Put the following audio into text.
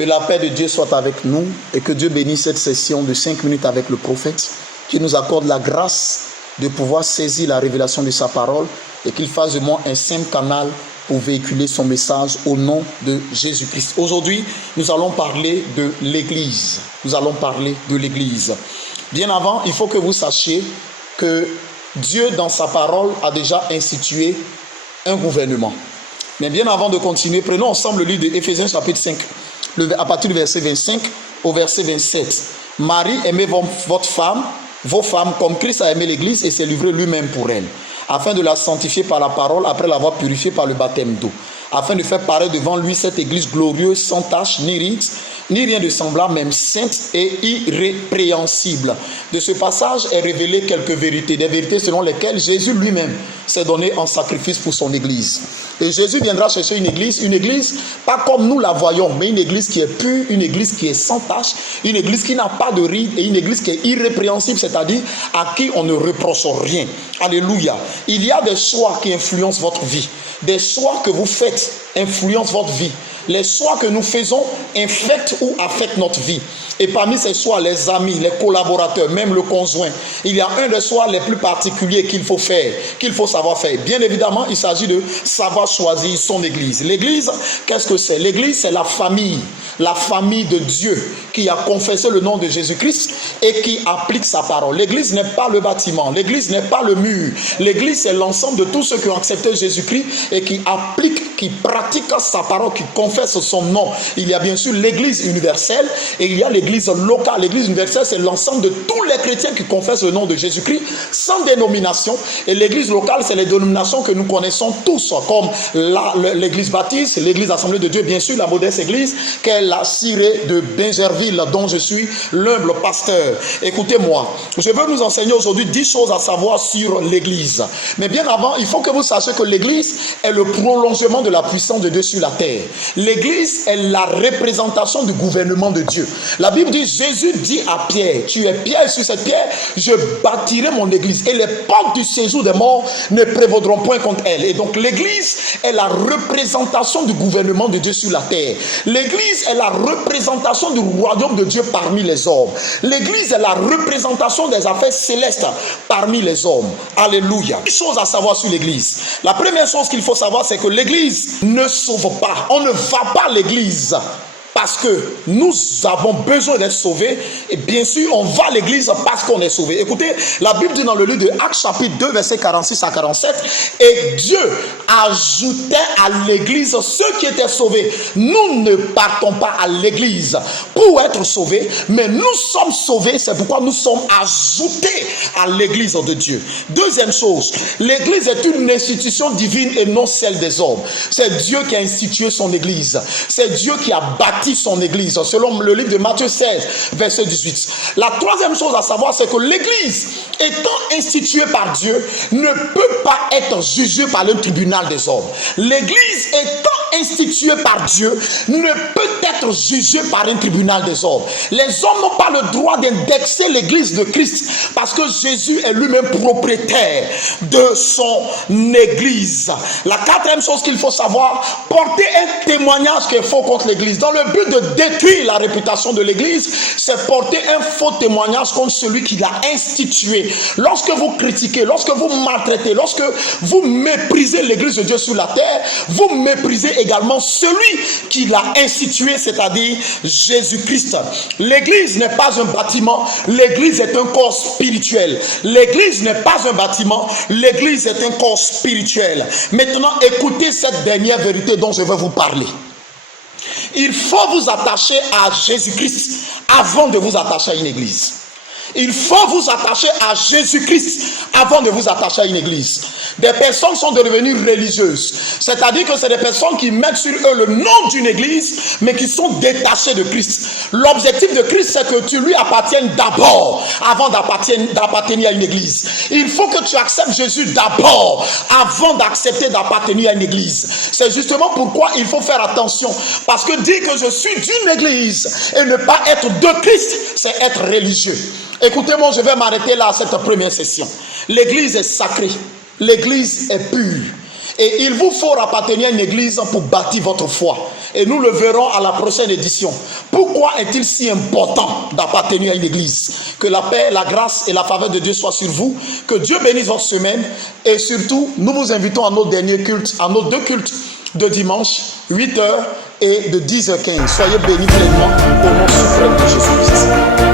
Que la paix de Dieu soit avec nous et que Dieu bénisse cette session de 5 minutes avec le prophète, qui nous accorde la grâce de pouvoir saisir la révélation de sa parole et qu'il fasse de moi un simple canal pour véhiculer son message au nom de Jésus-Christ. Aujourd'hui, nous allons parler de l'Église. Nous allons parler de l'Église. Bien avant, il faut que vous sachiez que Dieu, dans sa parole, a déjà institué un gouvernement. Mais bien avant de continuer, prenons ensemble le livre d'Éphésiens chapitre 5, à partir du verset 25 au verset 27. Marie, aimez vos femmes, comme Christ a aimé l'Église et s'est livré lui-même pour elle, afin de la sanctifier par la parole, après l'avoir purifiée par le baptême d'eau, afin de faire paraître devant lui cette Église glorieuse, sans tache, ni ride, ni rien de semblable, même sainte et irrépréhensible. De ce passage est révélé quelques vérités, des vérités selon lesquelles Jésus lui-même s'est donné en sacrifice pour son Église. Et Jésus viendra chercher une église pas comme nous la voyons, mais une église qui est pure, une église qui est sans tache, une église qui n'a pas de rides et une église qui est irrépréhensible, c'est-à-dire à qui on ne reproche rien. Alléluia. Il y a des choix qui influencent votre vie. Des choix que vous faites influencent votre vie. Les choix que nous faisons infectent ou affectent notre vie. Et parmi ces choix, les amis, les collaborateurs, même le conjoint, il y a un des choix les plus particuliers qu'il faut faire, qu'il faut savoir faire. Bien évidemment, il s'agit de savoir choisir son église. L'église, qu'est-ce que c'est? L'église, c'est la famille de Dieu qui a confessé le nom de Jésus-Christ et qui applique sa parole. L'église n'est pas le bâtiment, l'église n'est pas le mur. L'église, c'est l'ensemble de tous ceux qui ont accepté Jésus-Christ et qui appliquent, qui pratiquent sa parole, qui confessent son nom. Il y a bien sûr l'église universelle et il y a l'église locale. L'église universelle, c'est l'ensemble de tous les chrétiens qui confessent le nom de Jésus-Christ sans dénomination. Et l'église locale, c'est les dénominations que nous connaissons tous, comme l'église baptiste, l'église Assemblée de Dieu, bien sûr, la modeste église, qu'est la Cirée de Bingerville, dont je suis l'humble pasteur. Écoutez-moi, je veux nous enseigner aujourd'hui 10 choses à savoir sur l'église. Mais bien avant, il faut que vous sachiez que l'église est le prolongement de la puissance de Dieu sur la terre. L'église est la représentation du gouvernement de Dieu. La Bible dit, Jésus dit à Pierre, tu es Pierre, sur cette pierre, je bâtirai mon église et les portes du séjour des morts ne prévaudront point contre elle. Et donc l'église est la représentation du gouvernement de Dieu sur la terre. L'église est la représentation du royaume de Dieu parmi les hommes. L'église est la représentation des affaires célestes parmi les hommes. Alléluia. Une chose à savoir sur l'église. La première chose qu'il faut savoir, c'est que l'église ne sauve pas. On ne va pas à l'église parce que nous avons besoin d'être sauvés. Et bien sûr, on va à l'église parce qu'on est sauvé. Écoutez, la Bible dit dans le livre de Actes chapitre 2, versets 46 à 47, et Dieu ajoutait à l'église ceux qui étaient sauvés. Nous ne partons pas à l'église pour être sauvés, mais nous sommes sauvés, c'est pourquoi nous sommes ajoutés à l'église de Dieu. Deuxième chose, l'église est une institution divine et non celle des hommes. C'est Dieu qui a institué son église. C'est Dieu qui a bâti son église, selon le livre de Matthieu 16, verset 18. La troisième chose à savoir, c'est que l'église, étant instituée par Dieu, ne peut pas être jugée par le tribunal des hommes. L'église, étant instituée par Dieu, ne peut être jugée par un tribunal des hommes. Les hommes n'ont pas le droit d'indexer l'église de Christ, parce que Jésus est lui-même propriétaire de son église. La quatrième chose qu'il faut savoir, porter un témoignage qui est faux contre l'église, dans le but de détruire la réputation de l'église, c'est porter un faux témoignage contre celui qui l'a institué. Lorsque vous critiquez, lorsque vous maltraitez, lorsque vous méprisez l'église de Dieu sur la terre, vous méprisez également celui qui l'a institué, c'est-à-dire Jésus-Christ. L'église n'est pas un bâtiment, l'église est un corps spirituel. L'église n'est pas un bâtiment, l'église est un corps spirituel. Maintenant, écoutez cette dernière vérité dont je vais vous parler. Il faut vous attacher à Jésus-Christ avant de vous attacher à une église. Il faut vous attacher à Jésus-Christ avant de vous attacher à une église. Des personnes sont devenues religieuses. C'est-à-dire que c'est des personnes qui mettent sur eux le nom d'une église, mais qui sont détachées de Christ. L'objectif de Christ, c'est que tu lui appartiennes d'abord, avant d'appartenir à une église. Il faut que tu acceptes Jésus d'abord, avant d'accepter d'appartenir à une église. C'est justement pourquoi il faut faire attention. Parce que dire que je suis d'une église et ne pas être de Christ, c'est être religieux. Écoutez-moi, je vais m'arrêter là à cette première session. L'église est sacrée, l'église est pure. Et il vous faut appartenir à une église pour bâtir votre foi. Et nous le verrons à la prochaine édition. Pourquoi est-il si important d'appartenir à une église? Que la paix, la grâce et la faveur de Dieu soient sur vous. Que Dieu bénisse votre semaine. Et surtout, nous vous invitons à nos derniers cultes, à nos 2 cultes de dimanche, 8h et de 10h15. Soyez bénis pleinement au nom suprême de Jésus-Christ.